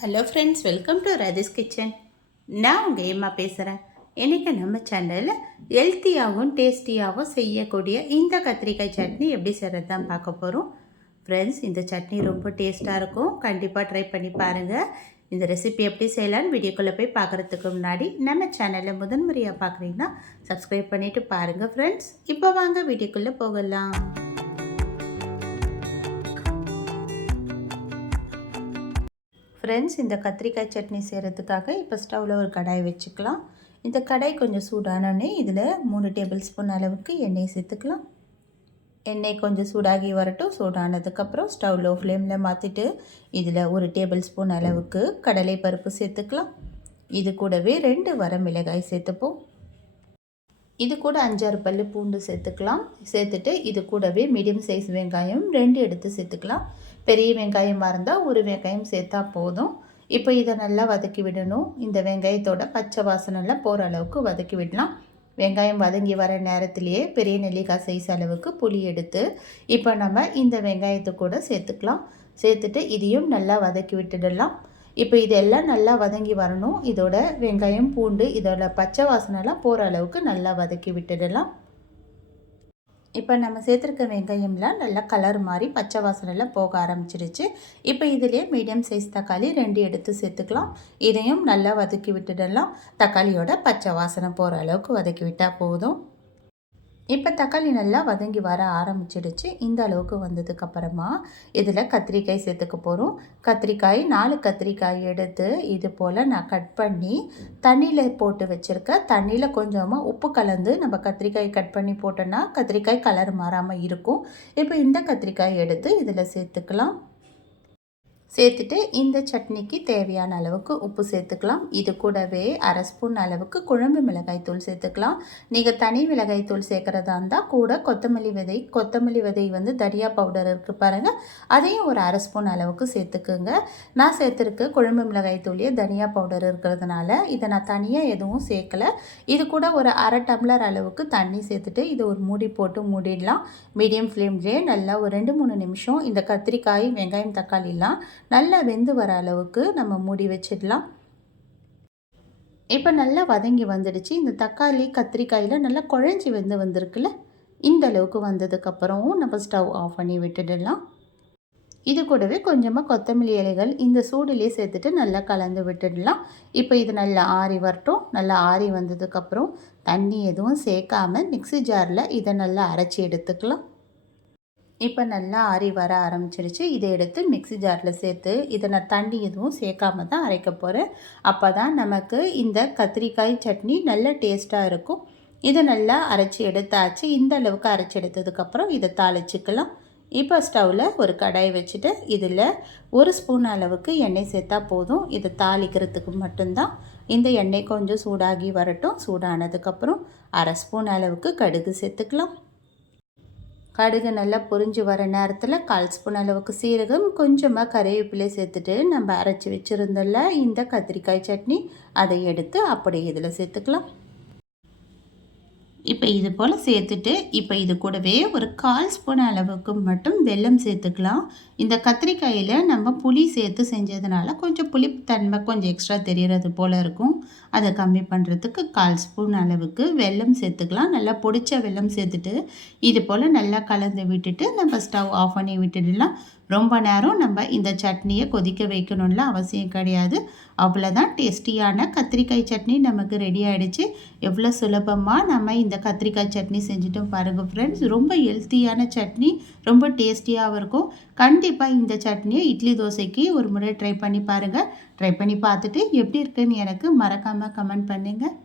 Hello friends, welcome to Radhi's kitchen. நான் உங்கள் ஏம்மா பேசுகிறேன். இன்றைக்கி நம்ம சேனலில் ஹெல்த்தியாகவும் டேஸ்டியாகவும் செய்யக்கூடிய இந்த கத்திரிக்காய் சட்னி எப்படி செய்கிறது தான் பார்க்க போகிறோம். ஃப்ரெண்ட்ஸ், இந்த சட்னி ரொம்ப டேஸ்ட்டாக இருக்கும். கண்டிப்பாக ட்ரை பண்ணி பாருங்கள். இந்த ரெசிபி எப்படி செய்யலான்னு வீடியோக்குள்ளே போய் பார்க்குறதுக்கு முன்னாடி நம்ம சேனலில் முதன்முறையாக பார்க்குறீங்கன்னா சப்ஸ்கிரைப் பண்ணிவிட்டு பாருங்கள் ஃப்ரெண்ட்ஸ். இப்போ வாங்க வீடியோக்குள்ளே போகலாம். ஃப்ரெண்ட்ஸ், இந்த கத்திரிக்காய் சட்னி செய்கிறதுக்காக இப்போ ஸ்டவ்வில் ஒரு கடாய் வச்சுக்கலாம். இந்த கடாய் கொஞ்சம் சூடானோடனே இதில் 3 டேபிள் ஸ்பூன் அளவுக்கு எண்ணெய் சேர்த்துக்கலாம். எண்ணெய் கொஞ்சம் சூடாகி வரட்டும். சூடானதுக்கப்புறம் ஸ்டவ் லோ ஃப்ளேமில் மாற்றிட்டு இதில் 1 டேபிள் ஸ்பூன் அளவுக்கு கடலை பருப்பு சேர்த்துக்கலாம். இது கூடவே 2 வரமிளகாய் சேர்த்துப்போம். இது கூட 5-6 பல்லு பூண்டு சேர்த்துக்கலாம். சேர்த்துட்டு இது கூடவே மீடியம் சைஸ் வெங்காயம் 2 எடுத்து சேர்த்துக்கலாம். பெரிய வெங்காயமாக இருந்தால் 1 வெங்காயம் சேர்த்தா போதும். இப்போ இதை நல்லா வதக்கி விடணும். இந்த வெங்காயத்தோட பச்சை வாசனைலாம் போகிற அளவுக்கு வதக்கி விடலாம். வெங்காயம் வதங்கி வர நேரத்திலேயே பெரிய நெல்லிக்காய் சைஸ் அளவுக்கு புளி எடுத்து இப்போ நம்ம இந்த வெங்காயத்தை கூட சேர்த்துக்கலாம். சேர்த்துட்டு இதையும் நல்லா வதக்கி விட்டுடலாம். இப்போ இதெல்லாம் நல்லா வதங்கி வரணும். இதோட வெங்காயம் பூண்டு இதோட பச்சை வாசனைலாம் போகிற அளவுக்கு நல்லா வதக்கி விட்டுடலாம். இப்போ நம்ம சேர்த்துருக்க வெங்காயம்லாம் நல்லா கலர் மாதிரி பச்சை வாசனைலாம் போக ஆரம்பிச்சிருச்சு. இப்போ இதிலே மீடியம் சைஸ் தக்காளி 2 எடுத்து சேர்த்துக்கலாம். இதையும் நல்லா வதக்கி விட்டுடலாம். தக்காளியோட பச்சை வாசனை போகிற அளவுக்கு வதக்கி விட்டால் போதும். இப்போ தக்காளி நல்லா வதங்கி வர ஆரம்பிச்சிடுச்சு. இந்த அளவுக்கு வந்ததுக்கப்புறமா இதில் கத்திரிக்காய் சேர்த்துக்க போகிறோம். கத்திரிக்காய் 4 கத்திரிக்காய் எடுத்து இது போல் நான் கட் பண்ணி தண்ணியில் போட்டு வச்சுருக்கேன். தண்ணியில் கொஞ்சமாக உப்பு கலந்து நம்ம கத்திரிக்காய் கட் பண்ணி போட்டோன்னா கத்திரிக்காய் கலர் மாறாமல் இருக்கும். இப்போ இந்த கத்திரிக்காய் எடுத்து இதில் சேர்த்துக்கலாம். சேர்த்துட்டு இந்த சட்னிக்கு தேவையான அளவுக்கு உப்பு சேர்த்துக்கலாம். இது கூடவே 1/2 ஸ்பூன் அளவுக்கு குழம்பு மிளகாய் தூள் சேர்த்துக்கலாம். நீங்கள் தனி மிளகாய் தூள் சேர்க்குறதா இருந்தால் கூட கொத்தமல்லி விதை வந்து தனியா பவுடர் இருக்குது பாருங்கள், அதையும் ஒரு 1/2 ஸ்பூன் அளவுக்கு சேர்த்துக்குங்க. நான் சேர்த்துருக்க குழம்பு மிளகாய் தூளியே தனியா பவுடர் இருக்கிறதுனால இதை நான் தனியாக எதுவும் சேர்க்கலை. இது கூட ஒரு 1/2 டம்ளர் அளவுக்கு தண்ணி சேர்த்துட்டு இதை ஒரு மூடி போட்டு மூடிடலாம். மீடியம் ஃப்ளேம்லேயே நல்லா ஒரு 2-3 நிமிஷம் இந்த கத்திரிக்காய் வெங்காயம் தக்காளிலாம் நல்லா வெந்து வர அளவுக்கு நம்ம மூடி வச்சிடலாம். இப்போ நல்லா வதங்கி வந்துடுச்சு. இந்த தக்காளி கத்திரிக்காயில் நல்லா குழஞ்சி வந்திருக்குல்ல, இந்த அளவுக்கு வந்ததுக்கப்புறம் நம்ம ஸ்டவ் ஆஃப் பண்ணி விட்டுடலாம். இது கூடவே கொஞ்சமாக கொத்தமல்லி இலைகள் இந்த சூடுலேயே சேர்த்துட்டு நல்லா கலந்து விட்டுடலாம். இப்போ இது நல்லா ஆறி வரட்டும். நல்லா ஆறி வந்ததுக்கப்புறம் தண்ணி எதுவும் சேர்க்காம மிக்ஸி ஜாரில் இதை நல்லா அரைச்சி எடுத்துக்கலாம். இப்போ நல்லா ஆறி வர ஆரம்பிச்சிருச்சு. இதை எடுத்து மிக்ஸி ஜாரில் சேர்த்து இதை நான் தண்ணி எதுவும் சேர்க்காம தான் அரைக்க போகிறேன். அப்போ தான் நமக்கு இந்த கத்திரிக்காய் சட்னி நல்ல டேஸ்ட்டாக இருக்கும். இதை நல்லா அரைச்சி எடுத்தாச்சு. இந்த அளவுக்கு அரைச்சி எடுத்ததுக்கப்புறம் இதை தாளிச்சிக்கலாம். இப்போ ஸ்டவ்வில் ஒரு கடாய் வச்சுட்டு இதில் 1 ஸ்பூன் அளவுக்கு எண்ணெய் சேர்த்தா போதும். இதை தாளிக்கிறதுக்கு மட்டும்தான். இந்த எண்ணெய் கொஞ்சம் சூடாகி வரட்டும். சூடானதுக்கப்புறம் 1/2 ஸ்பூன் அளவுக்கு கடுகு சேர்த்துக்கலாம். கடுகு நல்லா பொரிஞ்சு வர நேரத்தில் 1/4 ஸ்பூன் அளவுக்கு சீரகம், கொஞ்சமாக கறிவேப்பிலை சேர்த்துட்டு நம்ம அரைச்சி வச்சுருந்தோம்ல இந்த கத்திரிக்காய் சட்னி, அதை எடுத்து அப்படியே இதில் சேர்த்துக்கலாம். இப்போ இது போல் சேர்த்துட்டு இப்போ இது கூடவே ஒரு 1/4 ஸ்பூன் அளவுக்கு மட்டும் வெல்லம் சேர்த்துக்கலாம். இந்த கத்திரிக்காயில் நம்ம புளி சேர்த்து செஞ்சதுனால கொஞ்சம் புளிப்புத்தன்மை கொஞ்சம் எக்ஸ்ட்ரா தெரிகிறது போல் இருக்கும். அதை கம்மி பண்ணுறதுக்கு 1/4 ஸ்பூன் அளவுக்கு வெல்லம் சேர்த்துக்கலாம். நல்லா பொடிச்ச வெல்லம் சேர்த்துட்டு இது போல் நல்லா கலந்து விட்டுட்டு நம்ம ஸ்டவ் ஆஃப் பண்ணி விட்டுடலாம். ரொம்ப நேரம் நம்ம இந்த சட்னியை கொதிக்க வைக்கணும்ல அவசியம் கிடையாது. அவ்வளோதான், டேஸ்டியான கத்திரிக்காய் சட்னி நமக்கு ரெடி ஆகிடுச்சு. எவ்வளோ சுலபமாக நம்ம இந்த கத்திரிக்காய் சட்னி செஞ்சுட்டோம் பாருங்கள் ஃப்ரெண்ட்ஸ். ரொம்ப ஹெல்த்தியான சட்னி, ரொம்ப டேஸ்டியாகவும் இருக்கும். கண்டிப்பாக இந்த சட்னியை இட்லி தோசைக்கு ஒரு முறை ட்ரை பண்ணி பாருங்கள். ட்ரை பண்ணி பார்த்துட்டு எப்படி இருக்குன்னு எனக்கு மறக்காமல் கமெண்ட் பண்ணுங்கள்.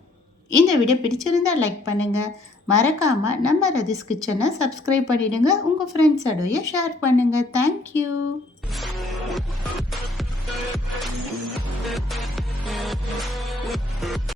இந்த வீடியோ பிடிச்சிருந்தால் லைக் பண்ணுங்கள். மறக்காமல் நம்ம ரதிஸ் கிச்சனை சப்ஸ்கிரைப் பண்ணிவிடுங்க. உங்கள் ஃப்ரெண்ட்ஸோடைய ஷேர் பண்ணுங்கள். தேங்க்யூ.